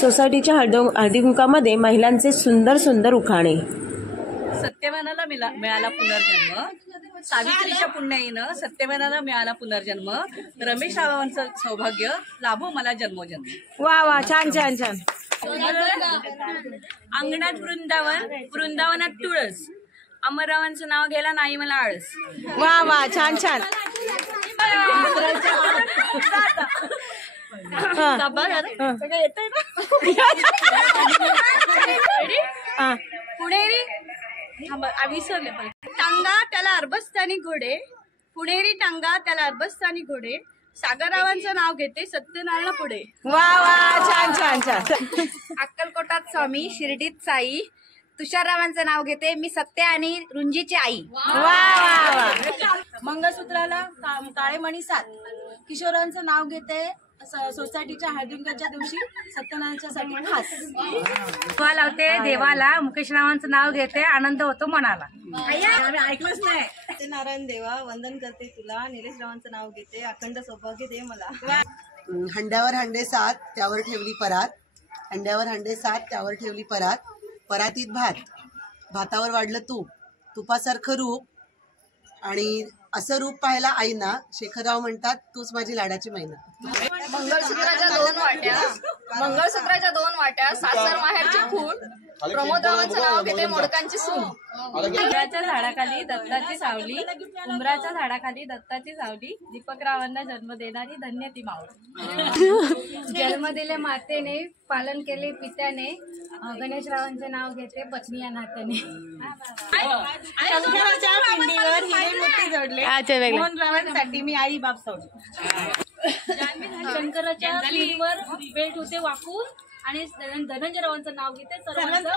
सोसायटीच्या हळदीकुंकामध्ये महिलांचे सुंदर सुंदर उखाणे। सत्यवानाला मिळाला पुनर्जन्म, सावित्रीच्या पुण्याईनं सत्यवानाला मिळाला पुनर्जन्म, रमेश रावांचं सौभाग्य लाभो मला जन्मोजन्म। वा वा, छान छान छान। अंगणात वृंदावन, वृंदावनात तुळस, अमररावांचं नाव घ्यायला नाही मला आळस। वा वा, छान छान। पुणेरी विसरले पण। टांगा त्याला अरबस्तानी घोडे, पुणेरी टांगा त्याला अरबस्तानी घोडे, सागररावांचं नाव घेते सत्यनारायण पुढे। वा वा, छान छान छान। अक्कलकोटात स्वामी, शिर्डीत साई, तुषाररावांचं नाव घेते मी सत्य आणि रुंजीची आई। वा वा वा। मंगळसूत्राला काळेमणी सात, किशोरांचं नाव घेते सोसायटीच्या हळदीकुंकाच्या दिवशी सत्यनारायणच्यासाठी खास। देवा लावते देवाला, मुकेश रावांचं नाव घेते आनंद होतो मनाला। आम्ही ऐकलंच नाही। सत्यनारायण देवा वंदन करते तुला, निलेश रावांचं नाव घेते अखंड सौभाग्य दे मला। हंड्यावर हंडे सात त्यावर ठेवली परात, हंड्यावर हंडे सात त्यावर ठेवली परात, परातीत भात, भातावर वाढलं तूप, तुपासारखं रूप, आणि असं रूप पाहायला आईना शेखरराव म्हणतात तूच माझी लाडाची मैना। मंगळसूत्राच्या दोन वाट्या, सासर माहेरची खूण, प्रमोदरावांचं नाव घेते मोडकांची सून। उंबराच्या झाडाखाली दत्ताची सावली, उंबराच्या झाडाखाली दत्ताची सावली, दीपकरावांना जन्म देणारी धन्य ती माऊली। जन्म दिले मातेने, पालन केले पित्याने, गणेशरावांचे नाव घेते पत्नी या नात्याने। शंकराच्या पिंडीवर हिरे मोती जोडले, मोहनरावांसाठी मी आई बाप सोडले। शंकराच्या पिंडीवर भेट होते वाकून, आणि धनंजयरावांचं नाव घेते सर्वांचं